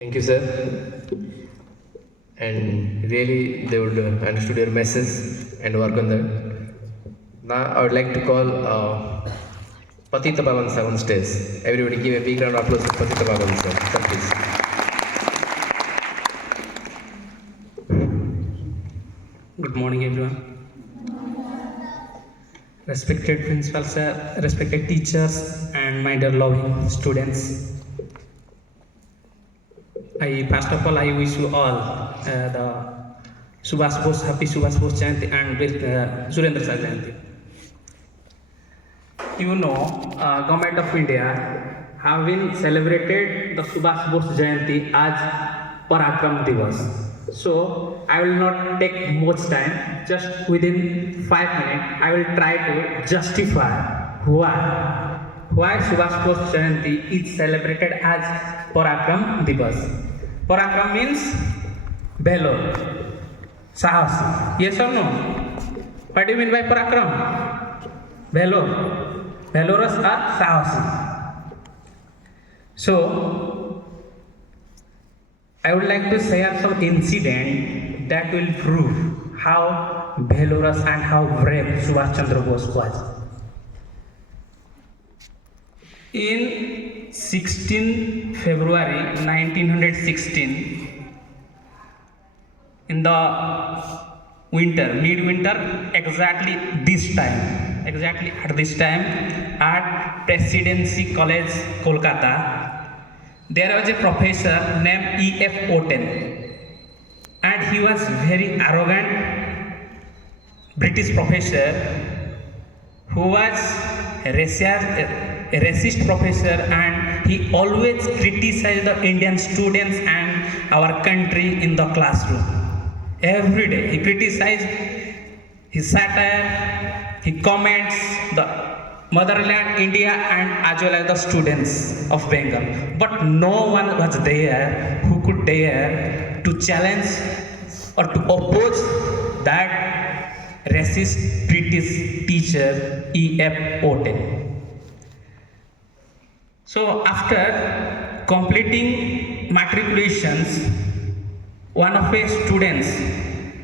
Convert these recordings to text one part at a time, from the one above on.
Thank you, sir. And really, they would understood your message and work on that. Now, I would like to call Patitapaban sir on stage. Everybody, give a big round of applause for Patitapaban sir. Sir, please. Good morning, everyone. Respected principal sir, respected teachers, and my dear loving students. First of all, I wish you all the Subhash Bose, happy Subhash Bose Jayanti and Surendra Sir Jayanti. You know, Government of India have been celebrated the Subhash Bose Jayanti as Parakram Divas. So I will not take much time. Just within 5 minutes, I will try to justify why Subhash Bose Jayanti is celebrated as Parakram Divas. Parakram means valor, sahas. Yes or no? What do you mean by Parakram? Valor. Valorous or sahasi. So, I would like to share some incident that will prove how valorous and how brave Subhash Chandra Bose was. In 16 February 1916, in the midwinter, exactly at this time, at Presidency College, Kolkata, there was a professor named E.F. Otten, and he was very arrogant British professor who was a racist professor, and he always criticized the Indian students and our country in the classroom. Every day he criticized, he satire, he comments the motherland India and as well as the students of Bengal. But no one was there who could dare to challenge or to oppose that racist British teacher E.F. Otten. So after completing matriculations, one of his students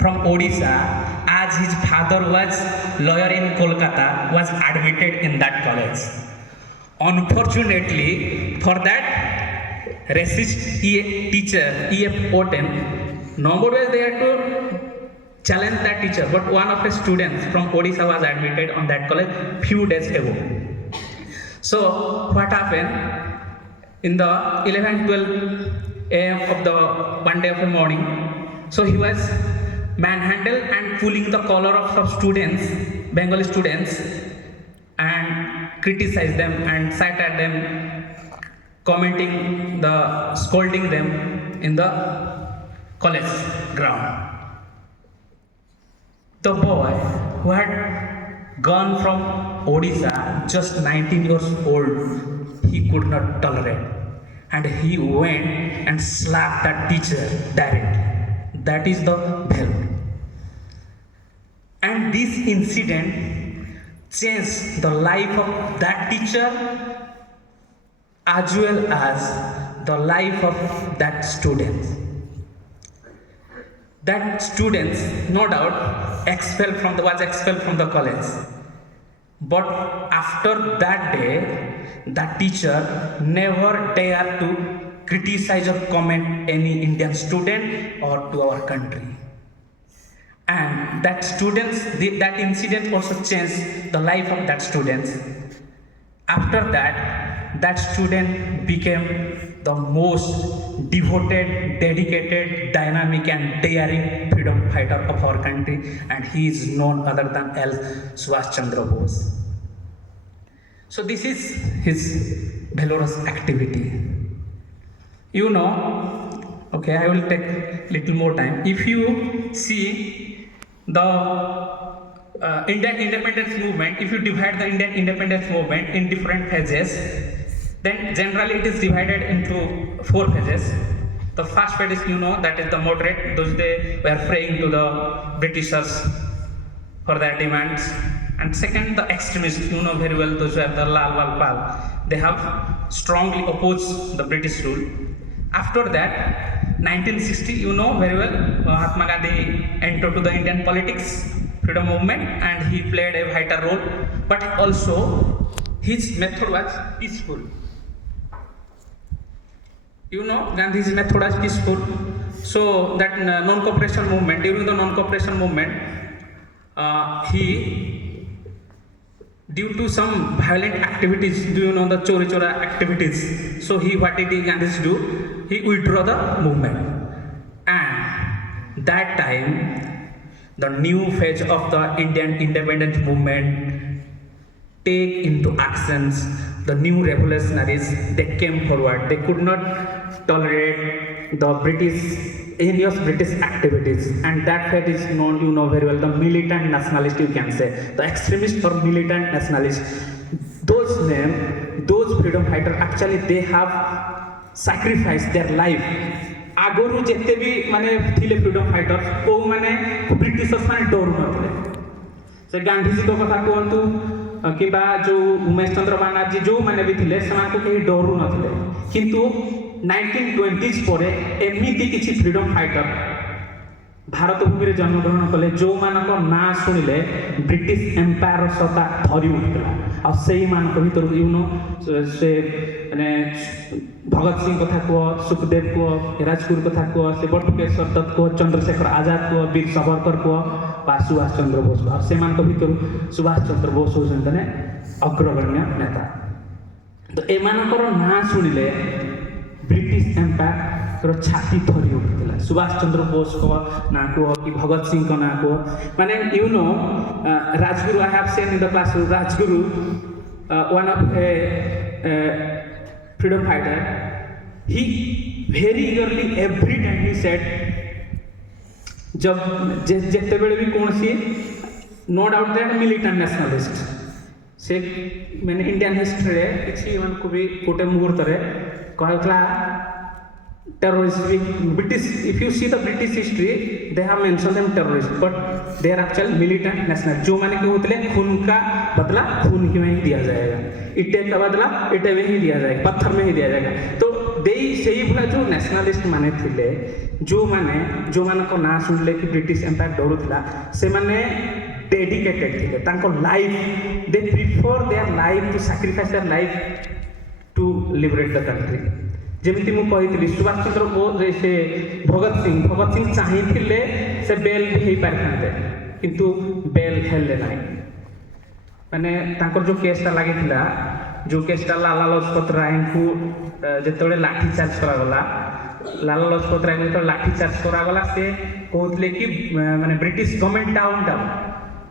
from Odisha, as his father was lawyer in Kolkata, was admitted in that college. Unfortunately for that racist teacher E.F. Otten, nobody was there to challenge that teacher, but one of his students from Odisha was admitted on that college few days ago. So what happened? In the 11-12 a.m. of the one day of the morning, so he was manhandled and pulling the collar of some students, Bengali students, and criticized them and satirized them, scolding them in the college ground. The boy who had gone from Odisha, just 19 years old, he could not tolerate, and he went and slapped that teacher directly. That is the valor. And this incident changed the life of that teacher as well as the life of that student. That students, no doubt, was expelled from the college. But after that day, that teacher never dared to criticize or comment any Indian student or to our country. And that incident also changed the life of that students. After that, that student became the most devoted, dedicated, dynamic and daring freedom fighter of our country, and he is none other than Subhash Chandra Bose. So this is his valorous activity. You know, okay, I will take little more time. If you see the Indian independence movement, if you divide the Indian independence movement in different phases, then generally it is divided into 4 phases. The first phase is, that is the moderate, those they were praying to the Britishers for their demands. And second, the extremists, very well, those were the Lal Wal Pal. They have strongly opposed the British rule. After that, 1960, you know very well, Mahatma Gandhi entered to the Indian politics, freedom movement, and he played a vital role. But also, his method was peaceful. You know, Gandhi's method was peaceful. So that non-cooperation movement, during the non-cooperation movement, he, due to some violent activities, do you know the chori chora activities? So he, what did Gandhi do? He withdrew the movement, and that time, the new phase of the Indian independence movement take into actions. The new revolutionaries, they came forward. They could not tolerate the heinous British activities, and that fact is known, you know very well, the militant nationalist, you can say, the extremist or militant nationalist. Those freedom fighters, actually they have sacrificed their life. आगुरु जिते भी माने थिले freedom fighters को माने Britishers माने डरू नथिले से गांधी जी को कथा कहतु किबा जो उमेश चंद्र बनर्जी जो माने भी थिले समान को केही डरू नथिले किंतु 1920s परे एमिति किछि फ्रीडम फाइटर भारत भूमि रे जन्म ग्रहण कले जो मानक ना शुणिले ब्रिटिश एम्पायर सत्ता धरी उठला आ सेही मानक भीतर यू नो से माने भगत सिंह कथा को सुखदेव को राजगुरु कथा को से बटुकेश्वर दत्त को चंद्रशेखर आजाद को वीर सावरकर को बा सुभाष चंद्र बोस को से मानक भीतर सुभाष चंद्र बोस होसन ने अग्रगण्य नेता तो ए मानकर ना शुणिले ब्रिटिश एम्पायर रो छाती थरी उठला सुभाष चंद्र बोस को ना को कि भगत सिंह को ना को माने you know Rajguru I have Sen in the class Rajguru one of freedom fighter he very eagerly every time he said जब जिते बेले भी कौन सी no doubt that militant nationalist से मैंने इंडियन हिस्ट्री रे किसी मन को भी कोटे मुहूर्त रे कहला terrorist British if you see the British history they have mentioned them terrorists but they are actual militant national जो माने के होते खून का बदला खून ही में ही दिया जाएगा इटे का बदला इटे में ही दिया जाएगा पत्थर में ही दिया जाएगा तो दे सही भला जो नेशनलिस्ट माने थिले जो माने को ना सुनले कि ब्रिटिश एम्पायर डरू थिला से माने डेडिकेटेड थिले तांको life they prefer their life to sacrifice their life to liberate the country जेमिति मु कहितली सुभाष चंद्र बोस से भगत सिंह चाहिथिले से बेल भी हे पारथांते किंतु बेल हेले नाही माने तांकर जो केसटा लागिथिला जो केसटा लाला लजपत राय को जेतोले लाठी चार्ज करा गला लाला लजपत राय को लाठी चार्ज करा गला से कहतले कि माने ब्रिटिश गवर्नमेंट डाउन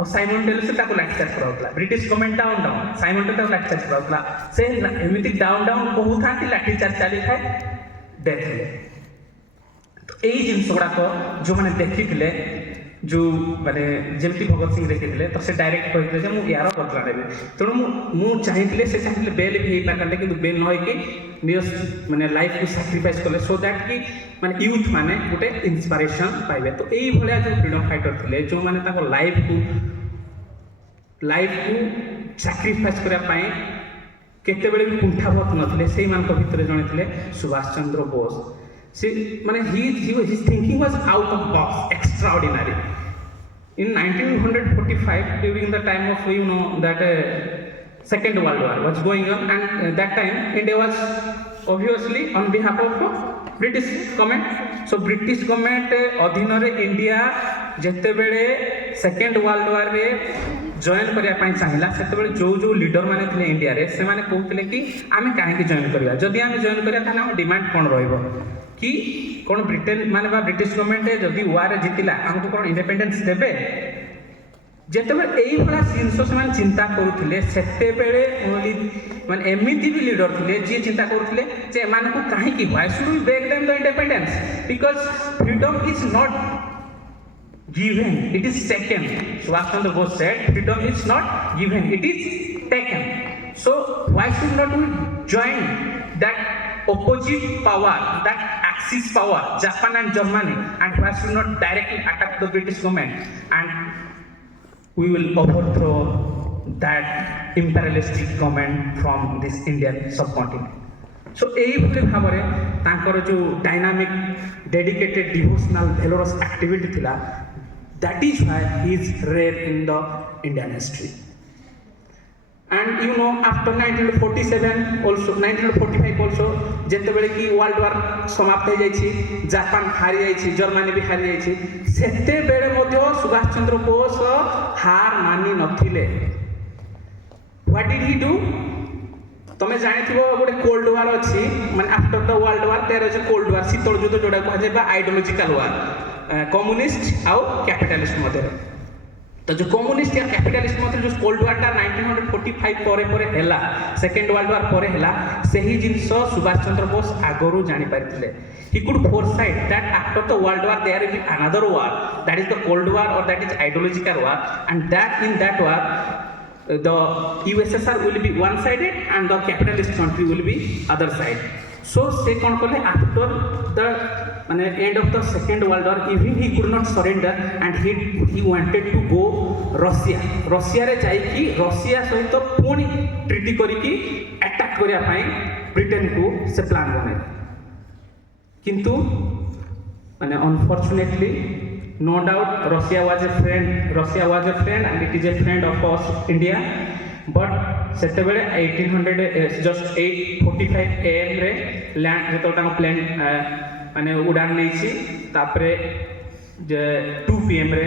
और साइमन टेलर से ताको लाठी चार्ज कराउतला British government down Simon Taylor lathi charge कराउतला से एमिति डाउन कहू था कि लाठी चार्ज चली थाए डेथ हेले तो एई जिंस गुडा को जो माने देखिथिले जो माने जेमति भगत सिंह देखिथिले तो से डायरेक्ट कहिथिले जे मु यार बदला नेबे तणु मु चाहिथिले से चाहिथिले बेल भी हेई पाकंते किंतु बेल न होई कि नियस माने लाइफ को सैक्रिफाइस करले सो दैट कि माने यूथ माने गोटे इंस्पिरेशन पाइबे तो एई भलिया जो फ्रीडम फाइटर थिले जो माने ताको लाइफ को सैक्रिफाइस करिया पई केते बेले भी कुंठावत नथिले सेही मानक भितर जणे थिले सुभाष चंद्र बोस से माने his thinking was out of box extraordinary in 1945 during the time of you know that second world war was going on and that time India was obviously on behalf of British government so British government अधीन रे India जेते बेले second world war रे join करिया पाई चाहिला सेते बेले जो लीडर माने थिले इंडिया रे से माने कहउतले कि आमे काहे कि जॉइन करिया जदी आमे जॉइन करिया ताले हम डिमांड कोन रहइबो कि कोन ब्रिटेन माने बा ब्रिटिश गवर्नमेंट जदी वार जितिला हमको कोन इंडिपेंडेंस देबे जेते बेले एई भला जिंस से माने चिंता करूथिले सेते बेले ओनली माने एमिति भी लीडर थिले जे चिंता करूथिले जे माने को काहे कि why should we break them the independence because freedom is not given it is taken Subhash Chandra Bose said freedom is not given it is taken so why should not we join that opposite power that axis power Japan and Germany and why should not directly attack the British government and we will overthrow that imperialistic government from this Indian subcontinent so यही भाव में जो dynamic dedicated devotional valorous activity थिला that is why he is rare in the Indian history and you know after 1947 also 1945 also जेते बेले कि world war समाप्त हो जाइछि जापान हारि जाइछि जर्मनी भी हारि जाइछि सेते बेले मध्य सुभाष चंद्र बोस हार मानि नथिले व्हाट डिड ही डू तमे जानिथिबो गोटे कोल्ड वार अछि माने after the world war there is a cold war शीतल युद्ध जोडा कहै बा आइडियोलॉजिकल वार कम्युनिस्ट आउ कैपिटलिस्ट मध्य तो जो कम्युनिस्ट या कैपिटलिस्ट मध्य जो कोल्ड वार टा 1945 परे हैला सेकंड वर्ल्ड वार परे हैला सही जिंस सुभाष चंद्र बोस आगरु जानि पारिथिले he could foresight that after the world war there will be another war that is the cold war or that is ideological war and that in that war the USSR will be one sided and the capitalist country will be other side so se kon kole after the end of the second world war even he could not surrender and he wanted to go Russia रे जाई कि Russia सहित पुणी treaty करिकी attack करिया पई Britain को से प्लान बने किंतु माने unfortunately no doubt Russia was a friend and it is a friend of us India but सेते बेले 1800 just 8:45 am रे लैंड जेतो ता प्लेन माने उड़ान नै छी तापरे जे 2 pm रे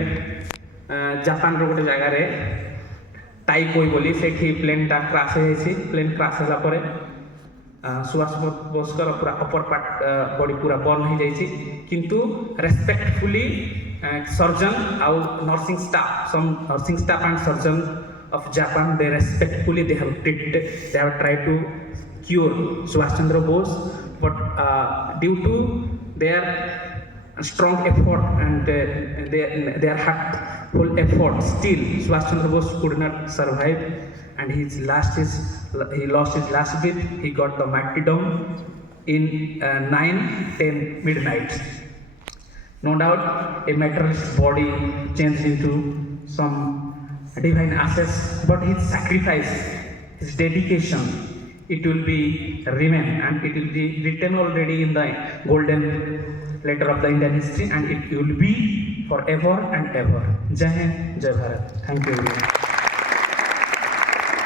जापान रो गोटे जगह रे ताइकोई बोली सेठी प्लेन टा क्रैश हे छी प्लेन क्रैश होला परे सुभाष बोस कर पूरा अपर पार्ट बॉडी पूरा बर्न हो जाइछि किंतु रेस्पेक्टफुली सर्जन आउ nursing staff some nursing staff and surgeon of Japan they respectfully they have tried to cure Subhash Chandra Bose but due to their strong effort and their heartful effort still Subhash Chandra Bose could not survive and he lost his last breath he got the martyrdom in 9:10 midnight no doubt a materialist body changed into some divine access but his sacrifice his dedication it will be remain and it will be written already in the golden letter of the Indian history and it will be forever and ever jai hind jai bharat thank you very much